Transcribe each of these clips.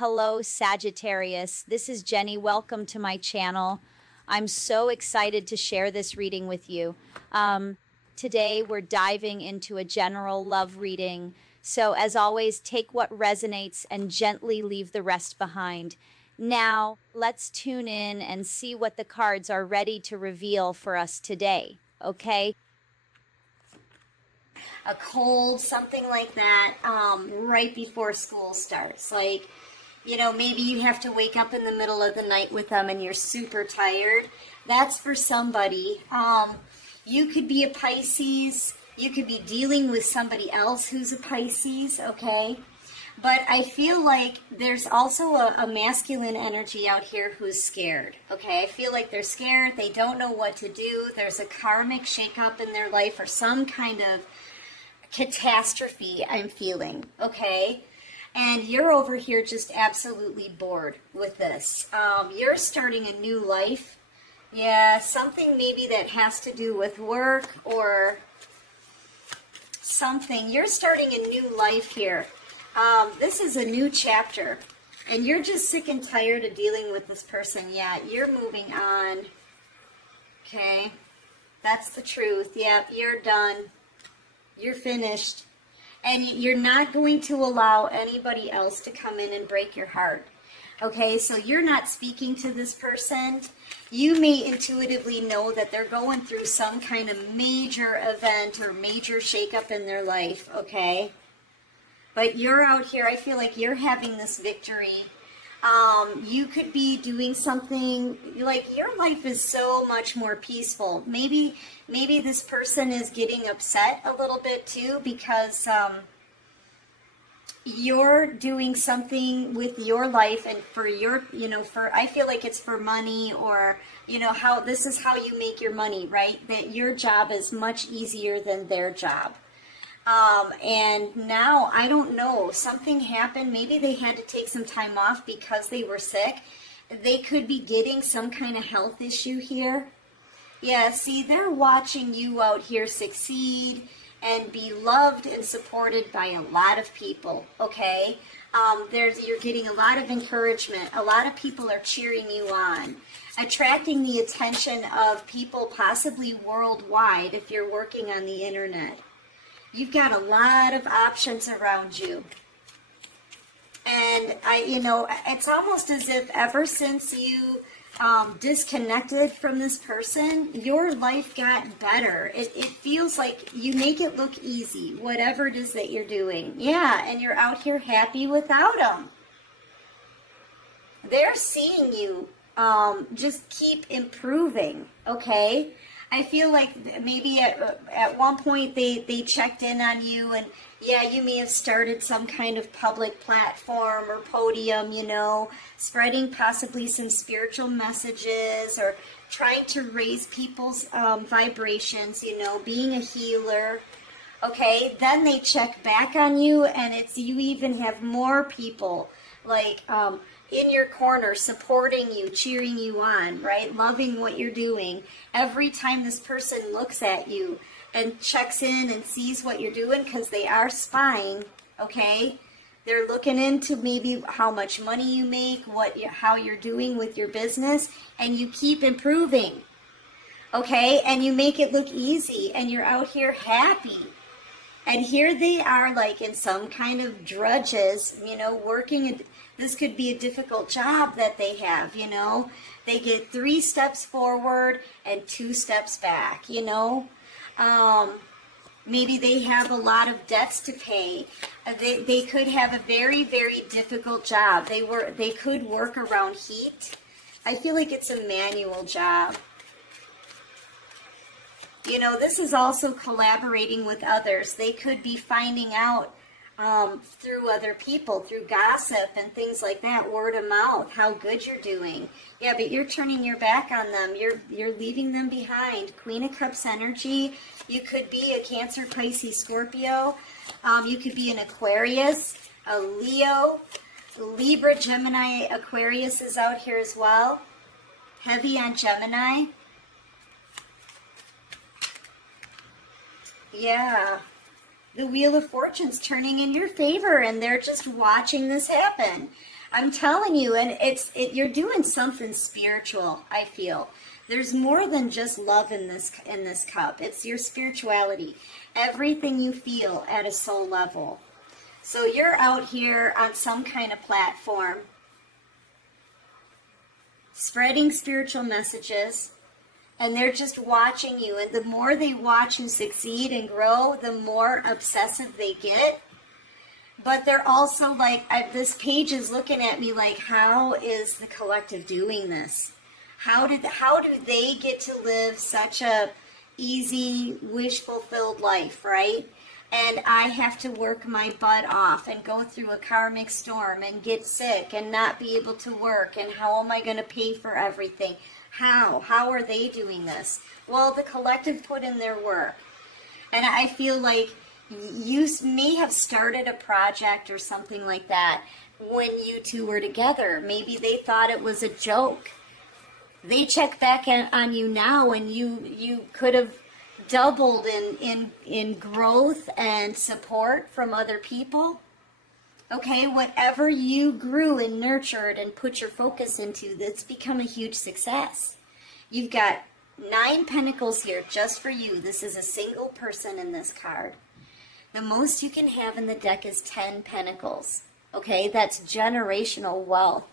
Hello, Sagittarius. This is Jenny. Welcome to my channel. I'm so excited to share this reading with you. Today, we're diving into a general love reading. So, as always, take what resonates and gently leave the rest behind. Now, let's tune in and see what the cards are ready to reveal for us today. Okay? A cold, something like that, right before school starts. Like, maybe you have to wake up in the middle of the night with them and you're super tired. That's for somebody. You could be a Pisces. You could be dealing with somebody else who's a Pisces, okay? But I feel like there's also a masculine energy out here who's scared, okay? I feel like they're scared. They don't know what to do. There's a karmic shakeup in their life or some kind of catastrophe I'm feeling, okay? And you're over here just absolutely bored with this. You're starting a new life. Yeah, something maybe that has to do with work or something. You're starting a new life here. This is a new chapter. And you're just sick and tired of dealing with this person. Yeah, you're moving on. Okay? That's the truth. Yep, you're done. You're finished. And you're not going to allow anybody else to come in and break your heart. Okay, so you're not speaking to this person. You may intuitively know that they're going through some kind of major event or major shakeup in their life, okay? But you're out here, I feel like you're having this victory. You could be doing something, like your life is so much more peaceful. Maybe this person is getting upset a little bit too because you're doing something with your life and for your, I feel like it's for money or, how this is how you make your money, right? That your job is much easier than their job. And now, I don't know, something happened. Maybe they had to take some time off because they were sick. They could be getting some kind of health issue here. Yeah, see, they're watching you out here succeed and be loved and supported by a lot of people, okay? You're getting a lot of encouragement. A lot of people are cheering you on, attracting the attention of people possibly worldwide if you're working on the internet. You've got a lot of options around you. And it's almost as if ever since you disconnected from this person, your life got better. It feels like you make it look easy, whatever it is that you're doing. Yeah, and you're out here happy without them. They're seeing you just keep improving, okay? I feel like maybe at one point they checked in on you and yeah, you may have started some kind of public platform or podium, spreading possibly some spiritual messages or trying to raise people's vibrations, being a healer. Okay, then they check back on you and you even have more people like in your corner, supporting you, cheering you on, right? Loving what you're doing. Every time this person looks at you and checks in and sees what you're doing, because they are spying, okay? They're looking into maybe how much money you make, how you're doing with your business, and you keep improving, okay? And you make it look easy, and you're out here happy. And here they are, like in some kind of drudges, working. This could be a difficult job that they have, They get 3 steps forward and 2 steps back, Maybe they have a lot of debts to pay. They could have a very, very difficult job. They could work around heat. I feel like it's a manual job. This is also collaborating with others. They could be finding out through other people, through gossip and things like that, word of mouth, how good you're doing. Yeah, but you're turning your back on them. You're leaving them behind. Queen of Cups energy. You could be a Cancer, Pisces, Scorpio. You could be an Aquarius, a Leo, Libra, Gemini, Aquarius is out here as well. Heavy on Gemini. Yeah. The Wheel of Fortune's turning in your favor, and they're just watching this happen. I'm telling you, and you're doing something spiritual, I feel. There's more than just love in this cup. It's your spirituality. Everything you feel at a soul level. So you're out here on some kind of platform spreading spiritual messages, and they're just watching you. And the more they watch you succeed and grow, the more obsessive they get. But they're also like, this page is looking at me like, how is the collective doing this? How do they get to live such a easy, wish-fulfilled life, right? And I have to work my butt off and go through a karmic storm and get sick and not be able to work. And how am I going to pay for everything? How are they doing this? Well, the collective put in their work. And I feel like you may have started a project or something like that when you two were together. Maybe they thought it was a joke. They check back on you now, and you could have doubled in growth and support from other people. Okay, whatever you grew and nurtured and put your focus into, that's become a huge success. You've got 9 pentacles here just for you. This is a single person in this card. The most you can have in the deck is 10 pentacles. Okay, that's generational wealth,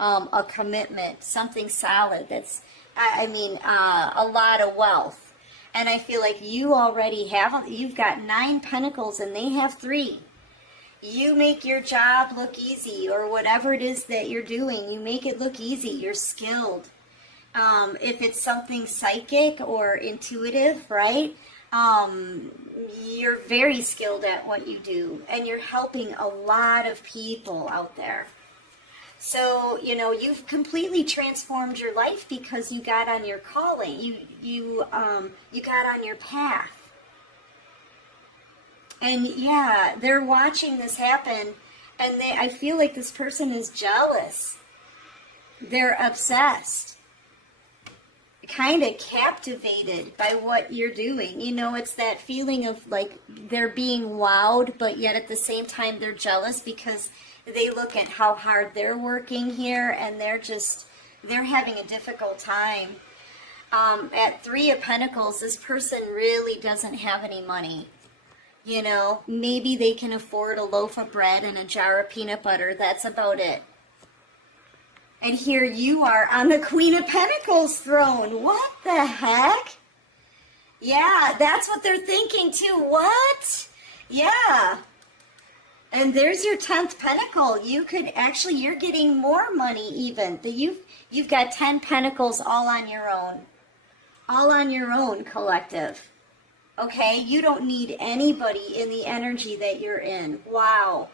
a commitment, something solid. That's, a lot of wealth. And I feel like you already you've got 9 pentacles and they have 3. You make your job look easy, or whatever it is that you're doing, you make it look easy. You're skilled. If it's something psychic or intuitive, right? You're very skilled at what you do, and you're helping a lot of people out there. So, you've completely transformed your life because you got on your calling. You got on your path. And yeah, they're watching this happen, and I feel like this person is jealous. They're obsessed, kind of captivated by what you're doing. It's that feeling of like they're being wowed, but yet at the same time they're jealous because they look at how hard they're working here, and they're having a difficult time. At 3 of Pentacles, this person really doesn't have any money. Maybe they can afford a loaf of bread and a jar of peanut butter. That's about it. And here you are on the Queen of Pentacles throne. What the heck? Yeah, that's what they're thinking too. What? Yeah. And there's your 10th pentacle. You're getting more money even. You've got 10 pentacles all on your own. All on your own, collective. Okay? You don't need anybody in the energy that you're in. Wow.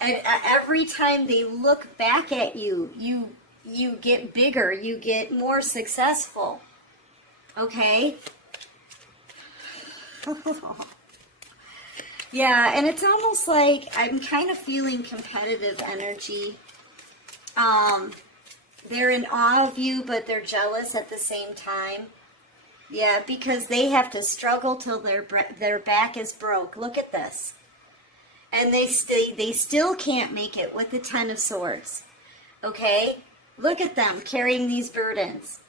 And every time they look back at you, you get bigger. You get more successful. Okay? Yeah, and it's almost like I'm kind of feeling competitive energy. They're in awe of you, but they're jealous at the same time. Yeah, because they have to struggle till their back is broke. Look at this. And they still can't make it with the 10 of Swords. Okay? Look at them carrying these burdens.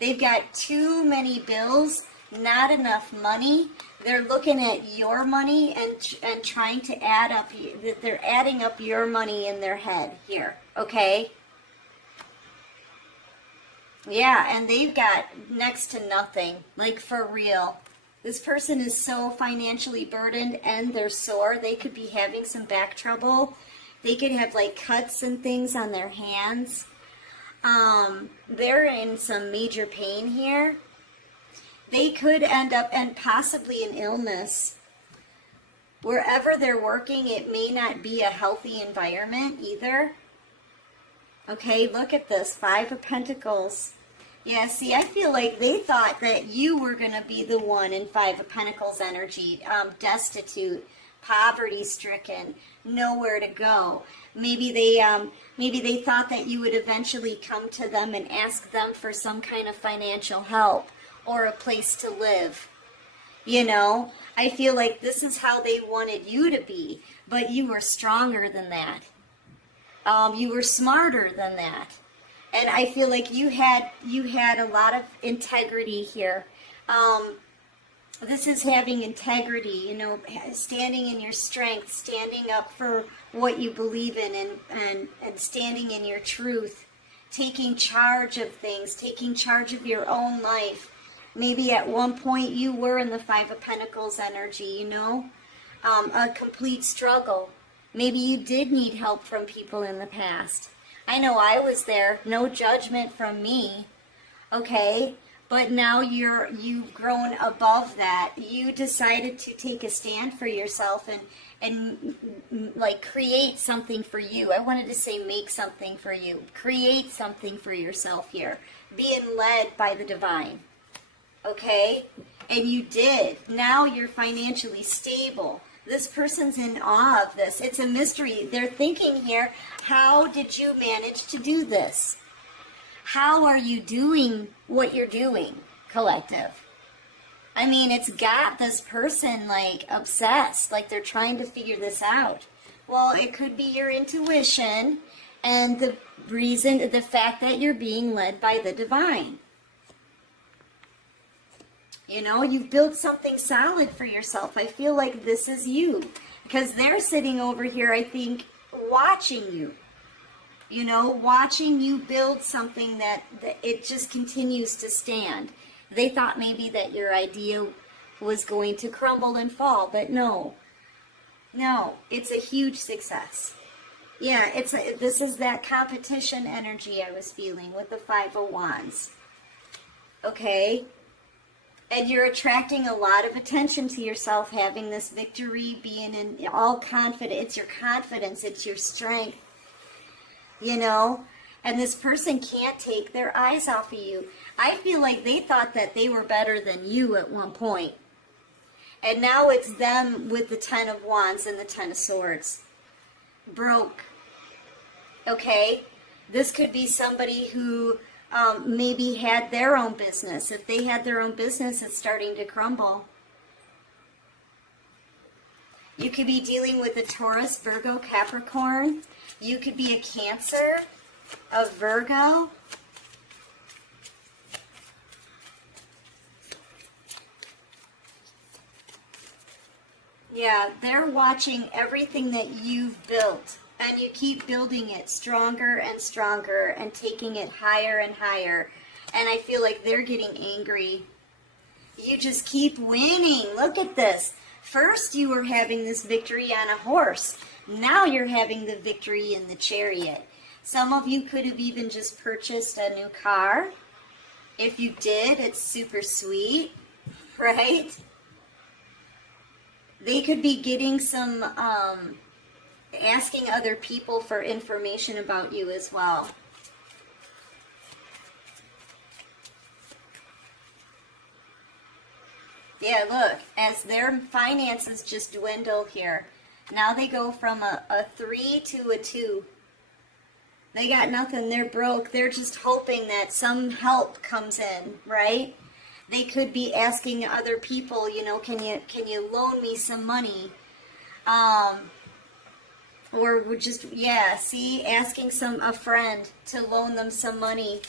They've got too many bills, not enough money. They're looking at your money and trying to add up. They're adding up your money in their head here. Okay? Yeah, and they've got next to nothing. Like, for real. This person is so financially burdened, and they're sore. They could be having some back trouble. They could have, like, cuts and things on their hands. They're in some major pain here. They could end up, and possibly an illness. Wherever they're working, it may not be a healthy environment either. Okay, look at this. 5 of Pentacles. Yeah, see, I feel like they thought that you were going to be the one in 5 of Pentacles energy. Destitute, poverty-stricken, nowhere to go. Maybe they thought that you would eventually come to them and ask them for some kind of financial help or a place to live. I feel like this is how they wanted you to be. but you were stronger than that. You were smarter than that. And I feel like you had a lot of integrity here. This is having integrity, you know, standing in your strength, standing up for what you believe in, and standing in your truth, taking charge of things, taking charge of your own life. Maybe at one point you were in the Five of Pentacles energy, you know, a complete struggle. Maybe you did need help from people in the past. I know I was there, no judgment from me, okay? But now you've grown above that. You decided to take a stand for yourself and like create something for you. I wanted to say make something for you. Create something for yourself here. Being led by the divine. Okay? And you did. Now you're financially stable. This person's in awe of this. It's a mystery. They're thinking here, how did you manage to do this? How are you doing what you're doing, collective? I mean, it's got this person, like, obsessed. Like, they're trying to figure this out. Well, it could be your intuition and the fact that you're being led by the divine. You know, you've built something solid for yourself. I feel like this is you. Because they're sitting over here, I think, watching you. You know, watching you build something that it just continues to stand. They thought maybe that your idea was going to crumble and fall, but no. No, it's a huge success. Yeah, this is that competition energy I was feeling with the Five of Wands. Okay? And you're attracting a lot of attention to yourself, having this victory, being in all confident. It's your confidence, it's your strength. You know, and this person can't take their eyes off of you. I feel like they thought that they were better than you at one point. And now it's them with the Ten of Wands and the Ten of Swords. Broke. Okay? This could be somebody who maybe had their own business. If they had their own business, it's starting to crumble. You could be dealing with a Taurus, Virgo, Capricorn. You could be a Cancer, a Virgo. Yeah, they're watching everything that you've built, and you keep building it stronger and stronger and taking it higher and higher. And I feel like they're getting angry. You just keep winning. Look at this. First you were having this victory on a horse. Now you're having the victory in the chariot. Some of you could have even just purchased a new car. If you did, it's super sweet, right? They could be getting some, asking other people for information about you as well. Yeah, look, as their finances just dwindle here, now they go from a 3 to a 2. They got nothing, they're broke, they're just hoping that some help comes in, right? They could be asking other people, you know, can you loan me some money? Or would just, yeah, see, asking a friend to loan them some money.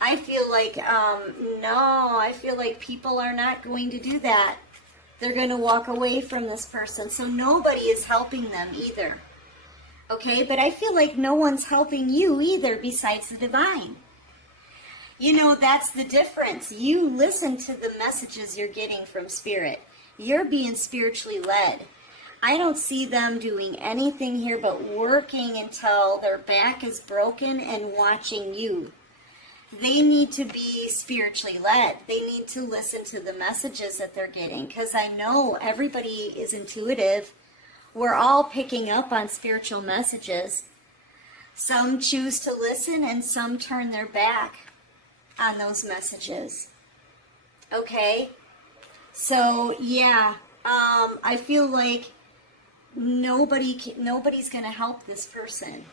I feel like, no, I feel like people are not going to do that. They're going to walk away from this person. So nobody is helping them either. Okay, but I feel like no one's helping you either besides the divine. You know, that's the difference. You listen to the messages you're getting from Spirit. You're being spiritually led. I don't see them doing anything here but working until their back is broken and watching you. They need to be spiritually led. They need to listen to the messages that they're getting, because I know everybody is intuitive. We're all picking up on spiritual messages. Some choose to listen and some turn their back on those messages. Okay? So, yeah, I feel like nobody's going to help this person.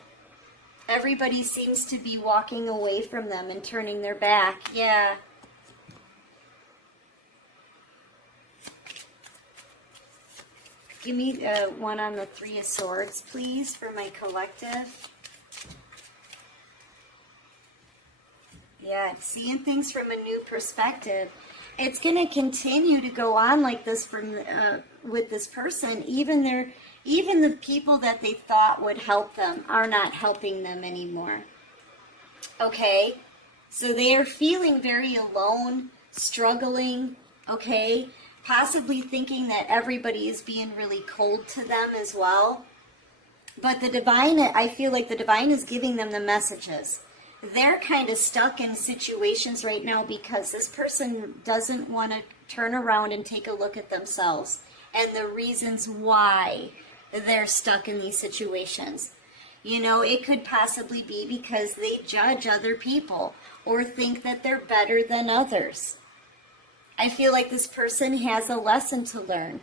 Everybody seems to be walking away from them and turning their back. Yeah. Give me one on the Three of Swords, please, for my collective. Yeah, seeing things from a new perspective. It's going to continue to go on like this from with this person. Even the people that they thought would help them are not helping them anymore. Okay? So they are feeling very alone, struggling, okay? Possibly thinking that everybody is being really cold to them as well. But the divine, I feel like the divine is giving them the messages. They're kind of stuck in situations right now because this person doesn't want to turn around and take a look at themselves and the reasons why they're stuck in these situations. You know, it could possibly be because they judge other people or think that they're better than others. I feel like this person has a lesson to learn.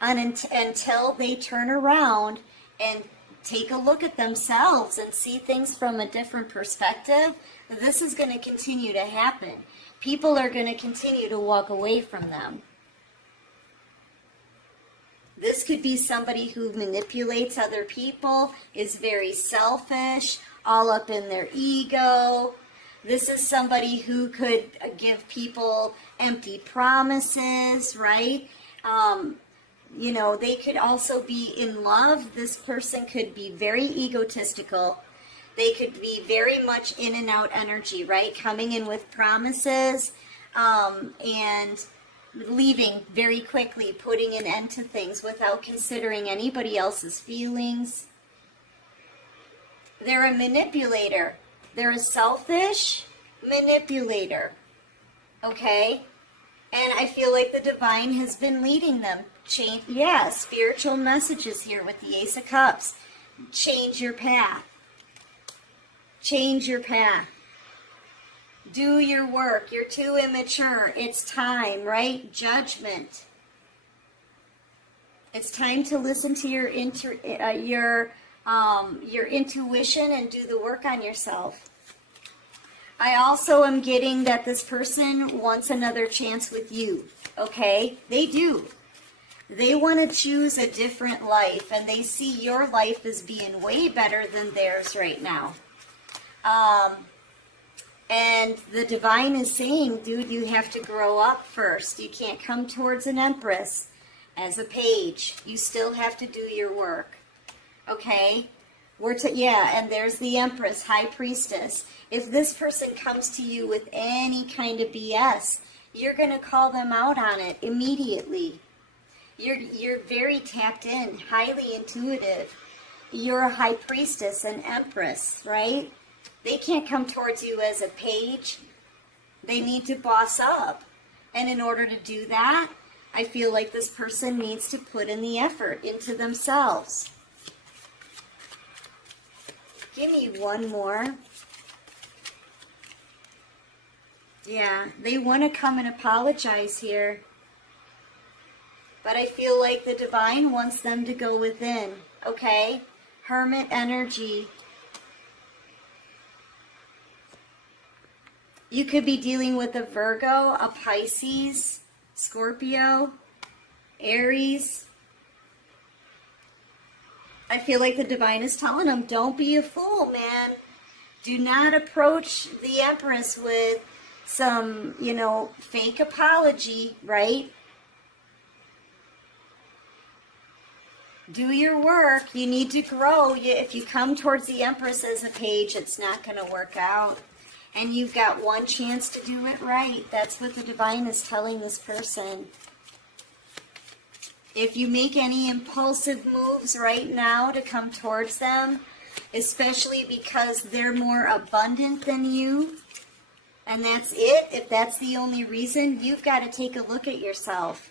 And until they turn around and take a look at themselves and see things from a different perspective, this is going to continue to happen. People are going to continue to walk away from them. This could be somebody who manipulates other people, is very selfish, all up in their ego. This is somebody who could give people empty promises, right? You know, they could also be in love. This person could be very egotistical. They could be very much in and out energy, right? Coming in with promises and leaving very quickly, putting an end to things without considering anybody else's feelings. They're a manipulator. They're a selfish manipulator. Okay? And I feel like the divine has been leading them. Spiritual messages here with the Ace of Cups. Change your path. Change your path. Do your work. You're too immature. It's time, right? Judgment. It's time to listen to your intuition and do the work on yourself. I also am getting that this person wants another chance with you. Okay? They do. They want to choose a different life, and they see your life as being way better than theirs right now. And the divine is saying, dude, you have to grow up first. You can't come towards an empress as a page. You still have to do your work. Okay? And there's the empress, high priestess. If this person comes to you with any kind of BS, you're going to call them out on it immediately. You're very tapped in, highly intuitive. You're a high priestess, an empress, right? They can't come towards you as a page. They need to boss up. And in order to do that, I feel like this person needs to put in the effort into themselves. Give me one more. Yeah, they want to come and apologize here. But I feel like the divine wants them to go within, okay? Hermit energy. You could be dealing with a Virgo, a Pisces, Scorpio, Aries. I feel like the divine is telling them, don't be a fool, man. Do not approach the Empress with some, fake apology, right? Do your work. You need to grow. If you come towards the Empress as a page, it's not going to work out. And you've got one chance to do it right. That's what the divine is telling this person. If you make any impulsive moves right now to come towards them, especially because they're more abundant than you, and that's it, if that's the only reason, you've got to take a look at yourself.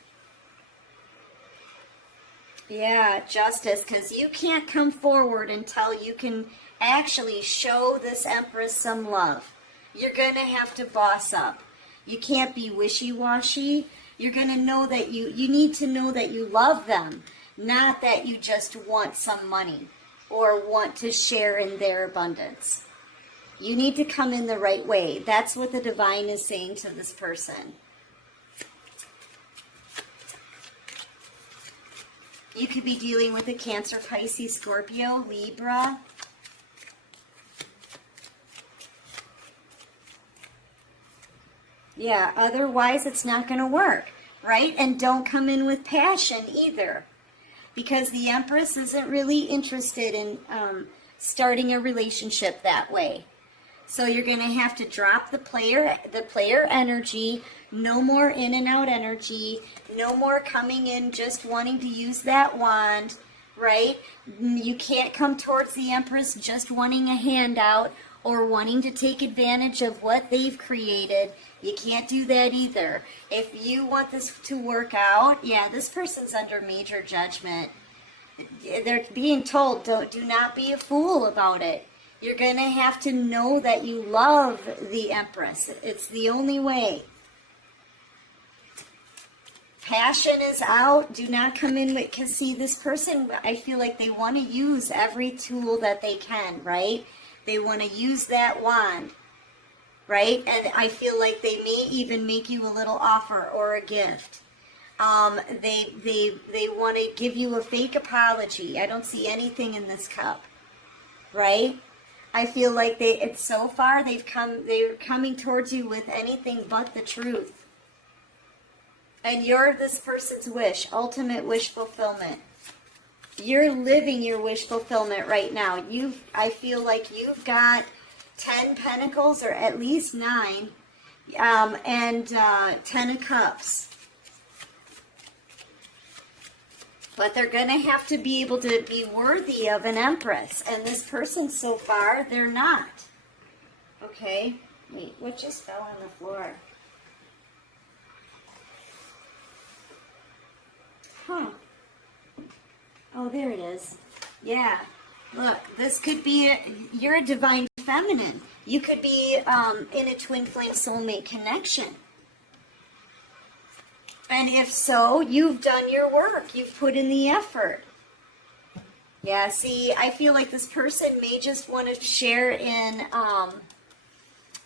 Yeah, justice, because you can't come forward until you can actually show this Empress some love. You're going to have to boss up. You can't be wishy-washy. You're going to know that you need to know that you love them, not that you just want some money or want to share in their abundance. You need to come in the right way. That's what the divine is saying to this person. You could be dealing with a Cancer, Pisces, Scorpio, Libra. Yeah, otherwise it's not going to work, right? And don't come in with passion either, because the Empress isn't really interested in starting a relationship that way. So you're going to have to drop the player energy, no more in and out energy, no more coming in just wanting to use that wand, right? You can't come towards the Empress just wanting a handout or wanting to take advantage of what they've created. You can't do that either. If you want this to work out, yeah, this person's under major judgment. They're being told, do not be a fool about it. You're going to have to know that you love the Empress. It's the only way. Passion is out. Do not come in with, because see, this person, I feel like they want to use every tool that they can, right? They want to use that wand, right? And I feel like they may even make you a little offer or a gift. They want to give you a fake apology. I don't see anything in this cup, right? I feel like so far they're coming towards you with anything but the truth. And you're this person's wish, ultimate wish fulfillment. You're living your wish fulfillment right now. I feel like you've got 10 pentacles, or at least 9, and 10 of cups. But they're going to have to be able to be worthy of an Empress. And this person so far, they're not. Okay. Wait, what just fell on the floor? Huh. Oh, there it is. Yeah. Look, this could be, you're a divine feminine. You could be in a twin flame soulmate connection. And if so, you've done your work. You've put in the effort. Yeah, see, I feel like this person may just want to share in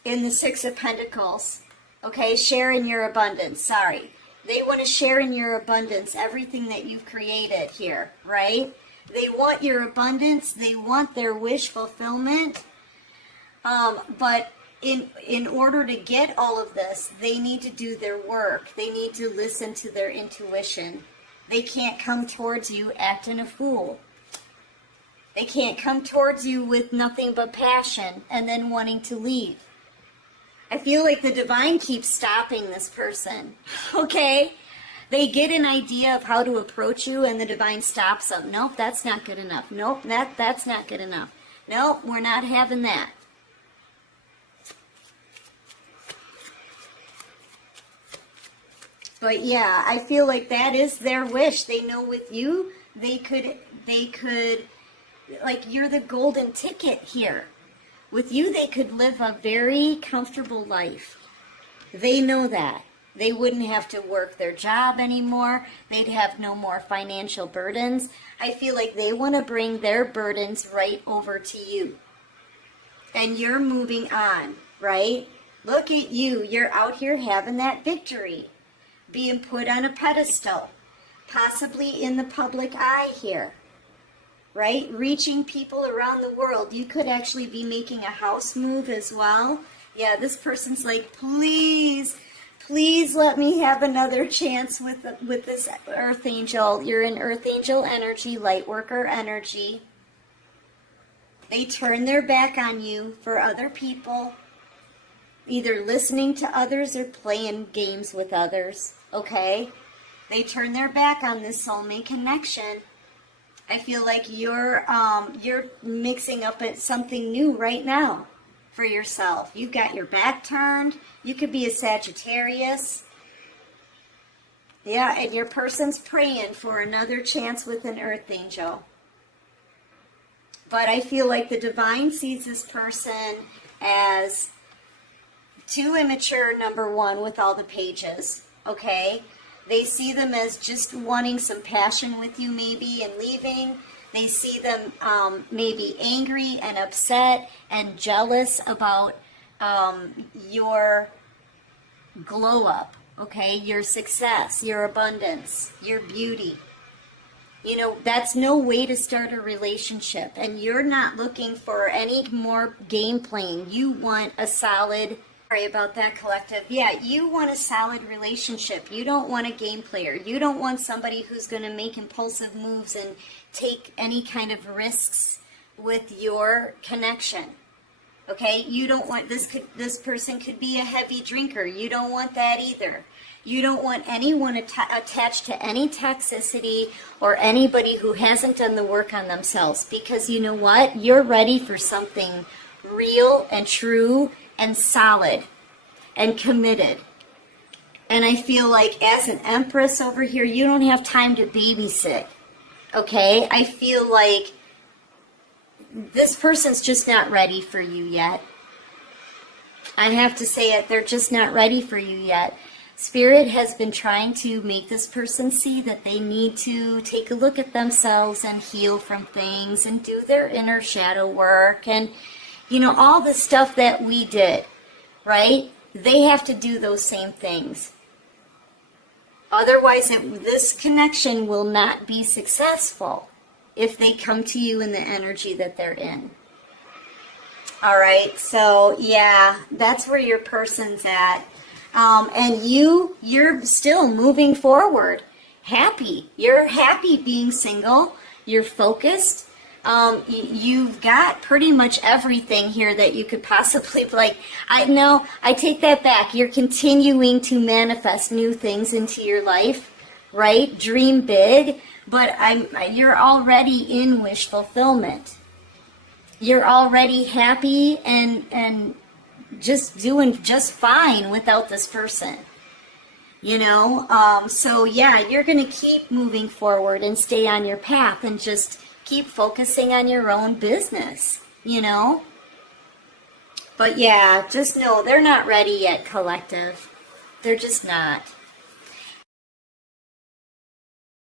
the Six of Pentacles. Okay, share in your abundance. Sorry. They want to share in your abundance everything that you've created here, right? They want your abundance. They want their wish fulfillment. But in order to get all of this, they need to do their work. They need to listen to their intuition. They can't come towards you acting a fool. They can't come towards you with nothing but passion and then wanting to leave. I feel like the divine keeps stopping this person, okay? They get an idea of how to approach you and the divine stops them. Nope, that's not good enough. Nope, that's not good enough. Nope, we're not having that. But yeah, I feel like that is their wish. They know with you, they could, like, you're the golden ticket here. With you, they could live a very comfortable life. They know that. They wouldn't have to work their job anymore. They'd have no more financial burdens. I feel like they want to bring their burdens right over to you. And you're moving on, right? Look at you. You're out here having that victory. Being put on a pedestal. Possibly in the public eye here. Right? Reaching people around the world. You could actually be making a house move as well. Yeah, this person's like, please let me have another chance with this Earth Angel. You're in Earth Angel energy, light worker energy. They turn their back on you for other people. Either listening to others or playing games with others. Okay? They turn their back on this soulmate connection. I feel like you're mixing up something new right now for yourself. You've got your back turned. You could be a Sagittarius. Yeah, and your person's praying for another chance with an Earth Angel. But I feel like the divine sees this person as too immature, number one, with all the pages. Okay? They see them as just wanting some passion with you maybe and leaving. They see them maybe angry and upset and jealous about your glow up, okay? Your success, your abundance, your beauty. You know, that's no way to start a relationship. And you're not looking for any more game playing. You want a solid, sorry about that, collective. Yeah, you want a solid relationship. You don't want a game player. You don't want somebody who's going to make impulsive moves and take any kind of risks with your connection. Okay, you don't want this person could be a heavy drinker. You don't want that either. You don't want anyone attached to any toxicity or anybody who hasn't done the work on themselves, because you know what? You're ready for something real and true and solid and committed. And I feel like as an Empress over here, you don't have time to babysit. Okay, I feel like this person's just not ready for you yet. I have to say it, they're just not ready for you yet. Spirit has been trying to make this person see that they need to take a look at themselves and heal from things and do their inner shadow work and, you know, all the stuff that we did, right? They have to do those same things. Otherwise, this connection will not be successful if they come to you in the energy that they're in. All right, so yeah, that's where your person's at. And you're still moving forward, happy. You're happy being single. You're focused. You've got pretty much everything here that you could possibly like. I take that back. You're continuing to manifest new things into your life, right? Dream big, but you're already in wish fulfillment. You're already happy and just doing just fine without this person, you know. So yeah, you're gonna keep moving forward and stay on your path and just keep focusing on your own business, you know. But yeah, just know they're not ready yet, collective. They're just not.